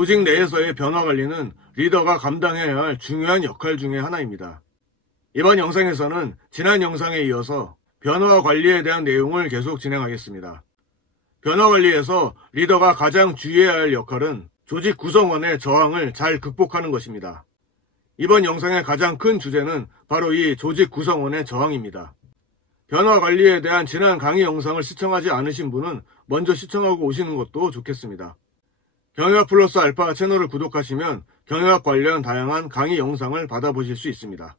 조직 내에서의 변화 관리는 리더가 감당해야 할 중요한 역할 중의 하나입니다. 이번 영상에서는 지난 영상에 이어서 변화 관리에 대한 내용을 계속 진행하겠습니다. 변화 관리에서 리더가 가장 주의해야 할 역할은 조직 구성원의 저항을 잘 극복하는 것입니다. 이번 영상의 가장 큰 주제는 바로 이 조직 구성원의 저항입니다. 변화 관리에 대한 지난 강의 영상을 시청하지 않으신 분은 먼저 시청하고 오시는 것도 좋겠습니다. 경영학 플러스 알파 채널을 구독하시면 경영학 관련 다양한 강의 영상을 받아보실 수 있습니다.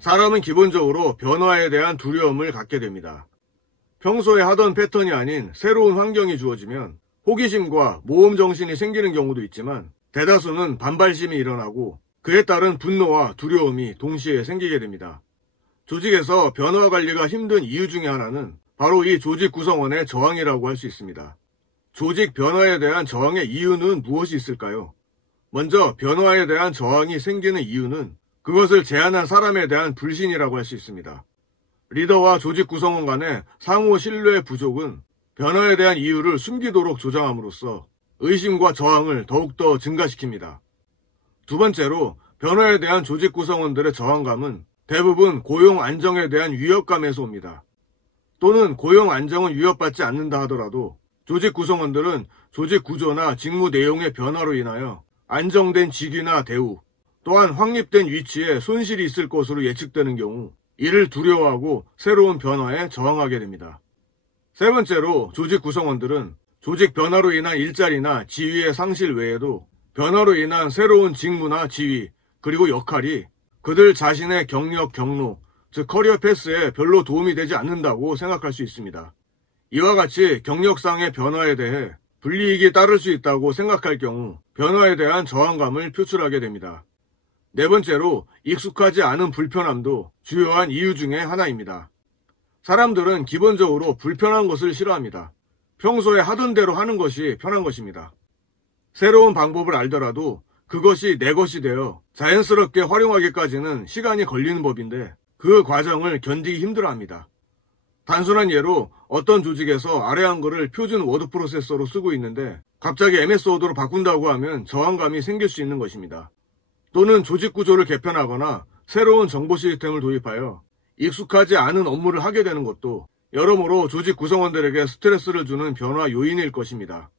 사람은 기본적으로 변화에 대한 두려움을 갖게 됩니다. 평소에 하던 패턴이 아닌 새로운 환경이 주어지면 호기심과 모험정신이 생기는 경우도 있지만 대다수는 반발심이 일어나고 그에 따른 분노와 두려움이 동시에 생기게 됩니다. 조직에서 변화 관리가 힘든 이유 중에 하나는 바로 이 조직 구성원의 저항이라고 할 수 있습니다. 조직 변화에 대한 저항의 이유는 무엇이 있을까요? 먼저 변화에 대한 저항이 생기는 이유는 그것을 제안한 사람에 대한 불신이라고 할 수 있습니다. 리더와 조직 구성원 간의 상호 신뢰 부족은 변화에 대한 이유를 숨기도록 조장함으로써 의심과 저항을 더욱더 증가시킵니다. 두 번째로 변화에 대한 조직 구성원들의 저항감은 대부분 고용 안정에 대한 위협감에서 옵니다. 또는 고용 안정은 위협받지 않는다 하더라도 조직 구성원들은 조직 구조나 직무 내용의 변화로 인하여 안정된 직위나 대우, 또한 확립된 위치에 손실이 있을 것으로 예측되는 경우 이를 두려워하고 새로운 변화에 저항하게 됩니다. 세 번째로 조직 구성원들은 조직 변화로 인한 일자리나 지위의 상실 외에도 변화로 인한 새로운 직무나 지위 그리고 역할이 그들 자신의 경력, 경로, 즉 커리어 패스에 별로 도움이 되지 않는다고 생각할 수 있습니다. 이와 같이 경력상의 변화에 대해 불이익이 따를 수 있다고 생각할 경우 변화에 대한 저항감을 표출하게 됩니다. 네 번째로 익숙하지 않은 불편함도 주요한 이유 중에 하나입니다. 사람들은 기본적으로 불편한 것을 싫어합니다. 평소에 하던 대로 하는 것이 편한 것입니다. 새로운 방법을 알더라도 그것이 내 것이 되어 자연스럽게 활용하기까지는 시간이 걸리는 법인데 그 과정을 견디기 힘들어합니다. 단순한 예로 어떤 조직에서 아래 한글을 표준 워드 프로세서로 쓰고 있는데 갑자기 MS 워드로 바꾼다고 하면 저항감이 생길 수 있는 것입니다. 또는 조직 구조를 개편하거나 새로운 정보 시스템을 도입하여 익숙하지 않은 업무를 하게 되는 것도 여러모로 조직 구성원들에게 스트레스를 주는 변화 요인일 것입니다.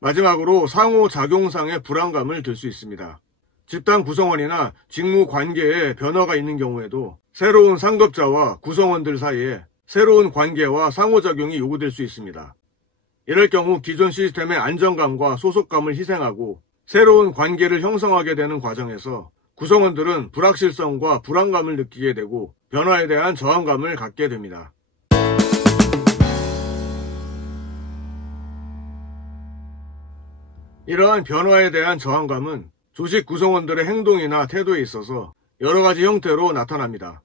마지막으로 상호작용상의 불안감을 들 수 있습니다. 집단 구성원이나 직무 관계에 변화가 있는 경우에도 새로운 상급자와 구성원들 사이에 새로운 관계와 상호작용이 요구될 수 있습니다. 이럴 경우 기존 시스템의 안정감과 소속감을 희생하고 새로운 관계를 형성하게 되는 과정에서 구성원들은 불확실성과 불안감을 느끼게 되고 변화에 대한 저항감을 갖게 됩니다. 이러한 변화에 대한 저항감은 조직 구성원들의 행동이나 태도에 있어서 여러 가지 형태로 나타납니다.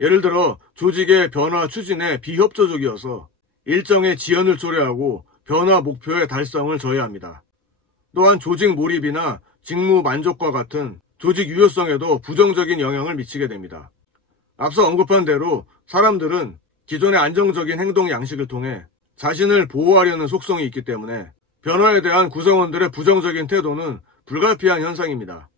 예를 들어 조직의 변화 추진에 비협조적이어서 일정의 지연을 초래하고 변화 목표의 달성을 저해합니다. 또한 조직 몰입이나 직무 만족과 같은 조직 유효성에도 부정적인 영향을 미치게 됩니다. 앞서 언급한 대로 사람들은 기존의 안정적인 행동 양식을 통해 자신을 보호하려는 속성이 있기 때문에 변화에 대한 구성원들의 부정적인 태도는 불가피한 현상입니다.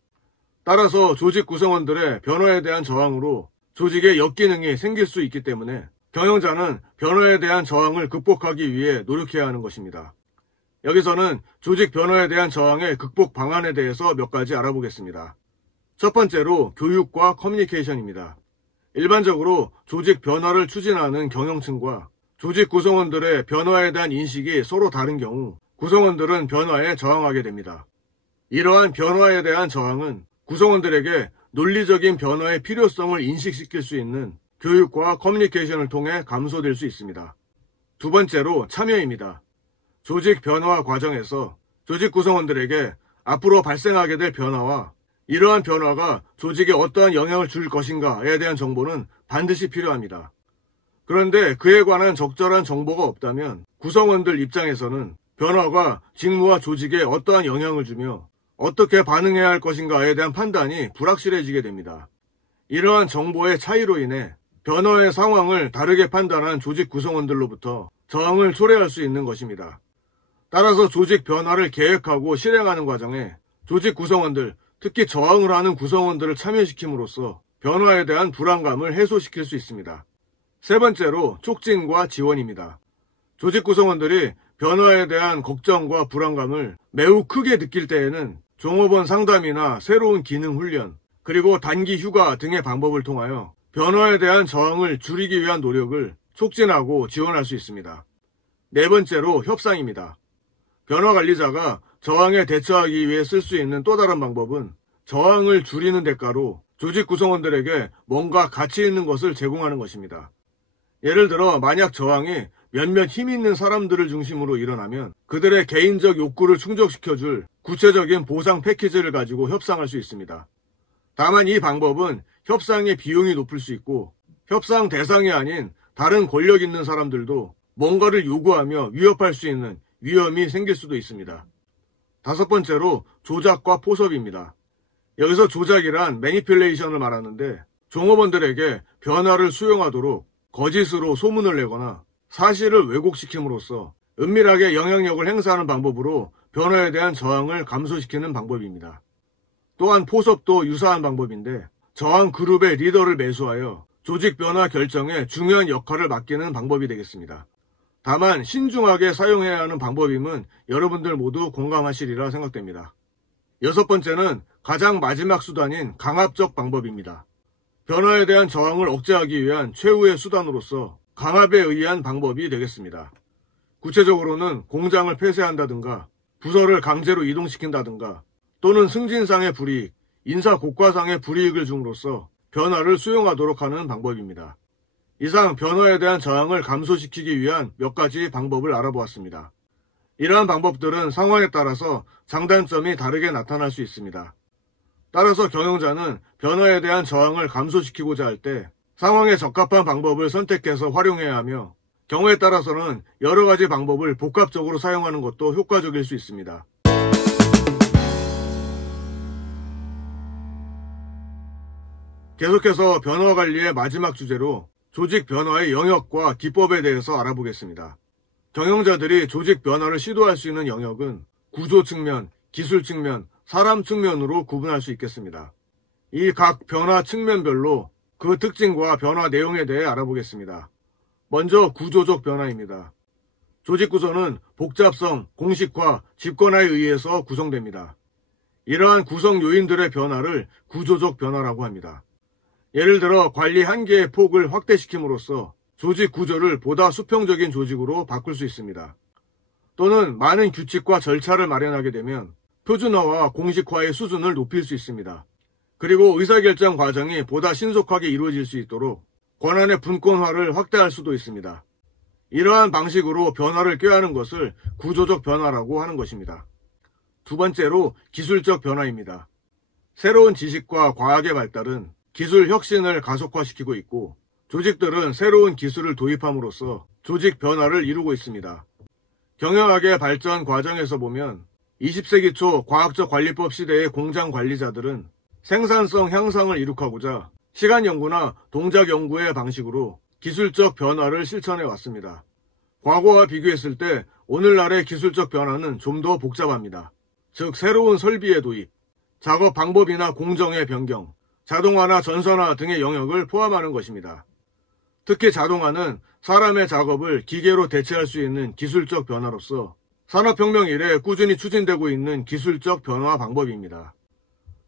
따라서 조직 구성원들의 변화에 대한 저항으로 조직의 역기능이 생길 수 있기 때문에 경영자는 변화에 대한 저항을 극복하기 위해 노력해야 하는 것입니다. 여기서는 조직 변화에 대한 저항의 극복 방안에 대해서 몇 가지 알아보겠습니다. 첫 번째로 교육과 커뮤니케이션입니다. 일반적으로 조직 변화를 추진하는 경영층과 조직 구성원들의 변화에 대한 인식이 서로 다른 경우 구성원들은 변화에 저항하게 됩니다. 이러한 변화에 대한 저항은 구성원들에게 논리적인 변화의 필요성을 인식시킬 수 있는 교육과 커뮤니케이션을 통해 감소될 수 있습니다. 두 번째로 참여입니다. 조직 변화 과정에서 조직 구성원들에게 앞으로 발생하게 될 변화와 이러한 변화가 조직에 어떠한 영향을 줄 것인가에 대한 정보는 반드시 필요합니다. 그런데 그에 관한 적절한 정보가 없다면 구성원들 입장에서는 변화가 직무와 조직에 어떠한 영향을 주며 어떻게 반응해야 할 것인가에 대한 판단이 불확실해지게 됩니다. 이러한 정보의 차이로 인해 변화의 상황을 다르게 판단한 조직 구성원들로부터 저항을 초래할 수 있는 것입니다. 따라서 조직 변화를 계획하고 실행하는 과정에 조직 구성원들, 특히 저항을 하는 구성원들을 참여시킴으로써 변화에 대한 불안감을 해소시킬 수 있습니다. 세 번째로 촉진과 지원입니다. 조직 구성원들이 변화에 대한 걱정과 불안감을 매우 크게 느낄 때에는 종업원 상담이나 새로운 기능 훈련, 그리고 단기 휴가 등의 방법을 통하여 변화에 대한 저항을 줄이기 위한 노력을 촉진하고 지원할 수 있습니다. 네 번째로 협상입니다. 변화관리자가 저항에 대처하기 위해 쓸 수 있는 또 다른 방법은 저항을 줄이는 대가로 조직 구성원들에게 뭔가 가치 있는 것을 제공하는 것입니다. 예를 들어 만약 저항이 몇몇 힘 있는 사람들을 중심으로 일어나면 그들의 개인적 욕구를 충족시켜줄 구체적인 보상 패키지를 가지고 협상할 수 있습니다. 다만 이 방법은 협상의 비용이 높을 수 있고 협상 대상이 아닌 다른 권력 있는 사람들도 뭔가를 요구하며 위협할 수 있는 위험이 생길 수도 있습니다. 다섯 번째로 조작과 포섭입니다. 여기서 조작이란 매니플레이션을 말하는데 종업원들에게 변화를 수용하도록 거짓으로 소문을 내거나 사실을 왜곡시킴으로써 은밀하게 영향력을 행사하는 방법으로 변화에 대한 저항을 감소시키는 방법입니다. 또한 포섭도 유사한 방법인데 저항 그룹의 리더를 매수하여 조직 변화 결정에 중요한 역할을 맡기는 방법이 되겠습니다. 다만 신중하게 사용해야 하는 방법임은 여러분들 모두 공감하시리라 생각됩니다. 여섯 번째는 가장 마지막 수단인 강압적 방법입니다. 변화에 대한 저항을 억제하기 위한 최후의 수단으로서 강압에 의한 방법이 되겠습니다. 구체적으로는 공장을 폐쇄한다든가 부서를 강제로 이동시킨다든가 또는 승진상의 불이익, 인사 고과상의 불이익을 줌으로써 변화를 수용하도록 하는 방법입니다. 이상 변화에 대한 저항을 감소시키기 위한 몇 가지 방법을 알아보았습니다. 이러한 방법들은 상황에 따라서 장단점이 다르게 나타날 수 있습니다. 따라서 경영자는 변화에 대한 저항을 감소시키고자 할 때 상황에 적합한 방법을 선택해서 활용해야 하며 경우에 따라서는 여러 가지 방법을 복합적으로 사용하는 것도 효과적일 수 있습니다. 계속해서 변화 관리의 마지막 주제로 조직 변화의 영역과 기법에 대해서 알아보겠습니다. 경영자들이 조직 변화를 시도할 수 있는 영역은 구조 측면, 기술 측면, 사람 측면으로 구분할 수 있겠습니다. 이 각 변화 측면별로 그 특징과 변화 내용에 대해 알아보겠습니다. 먼저 구조적 변화입니다. 조직 구조는 복잡성, 공식화, 집권화에 의해서 구성됩니다. 이러한 구성 요인들의 변화를 구조적 변화라고 합니다. 예를 들어 관리 한계의 폭을 확대시킴으로써 조직 구조를 보다 수평적인 조직으로 바꿀 수 있습니다. 또는 많은 규칙과 절차를 마련하게 되면 표준화와 공식화의 수준을 높일 수 있습니다. 그리고 의사결정 과정이 보다 신속하게 이루어질 수 있도록 권한의 분권화를 확대할 수도 있습니다. 이러한 방식으로 변화를 꾀하는 것을 구조적 변화라고 하는 것입니다. 두 번째로 기술적 변화입니다. 새로운 지식과 과학의 발달은 기술 혁신을 가속화시키고 있고 조직들은 새로운 기술을 도입함으로써 조직 변화를 이루고 있습니다. 경영학의 발전 과정에서 보면 20세기 초 과학적 관리법 시대의 공장 관리자들은 생산성 향상을 이룩하고자 시간 연구나 동작 연구의 방식으로 기술적 변화를 실천해 왔습니다. 과거와 비교했을 때 오늘날의 기술적 변화는 좀 더 복잡합니다. 즉 새로운 설비의 도입, 작업 방법이나 공정의 변경, 자동화나 전선화 등의 영역을 포함하는 것입니다. 특히 자동화는 사람의 작업을 기계로 대체할 수 있는 기술적 변화로서 산업혁명 이래 꾸준히 추진되고 있는 기술적 변화 방법입니다.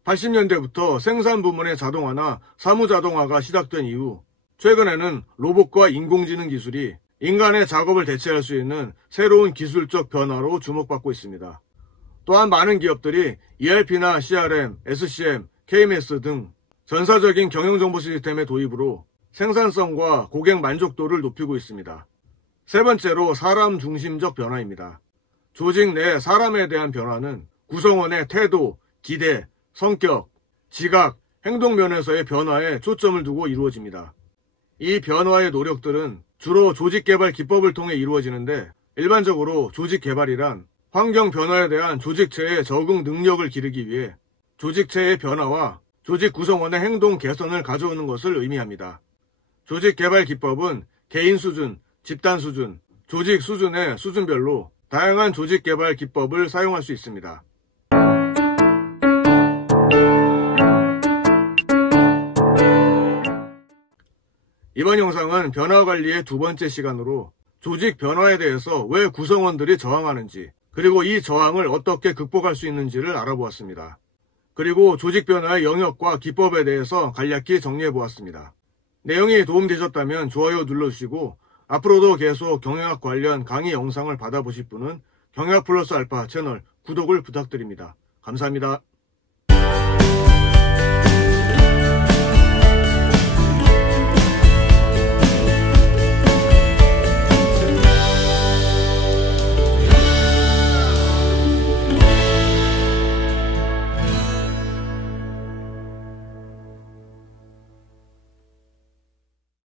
80년대부터 생산 부문의 자동화나 사무자동화가 시작된 이후 최근에는 로봇과 인공지능 기술이 인간의 작업을 대체할 수 있는 새로운 기술적 변화로 주목받고 있습니다. 또한 많은 기업들이 ERP나 CRM, SCM, KMS 등 전사적인 경영정보 시스템의 도입으로 생산성과 고객 만족도를 높이고 있습니다. 세 번째로 사람 중심적 변화입니다. 조직 내 사람에 대한 변화는 구성원의 태도, 기대, 성격, 지각, 행동 면에서의 변화에 초점을 두고 이루어집니다. 이 변화의 노력들은 주로 조직 개발 기법을 통해 이루어지는데 일반적으로 조직 개발이란 환경 변화에 대한 조직체의 적응 능력을 기르기 위해 조직체의 변화와 조직 구성원의 행동 개선을 가져오는 것을 의미합니다. 조직 개발 기법은 개인 수준, 집단 수준, 조직 수준의 수준별로 다양한 조직 개발 기법을 사용할 수 있습니다. 이번 영상은 변화 관리의 두 번째 시간으로 조직 변화에 대해서 왜 구성원들이 저항하는지, 그리고 이 저항을 어떻게 극복할 수 있는지를 알아보았습니다. 그리고 조직 변화의 영역과 기법에 대해서 간략히 정리해보았습니다. 내용이 도움되셨다면 좋아요 눌러주시고 앞으로도 계속 경영학 관련 강의 영상을 받아보실 분은 경영학 플러스 알파 채널 구독을 부탁드립니다. 감사합니다.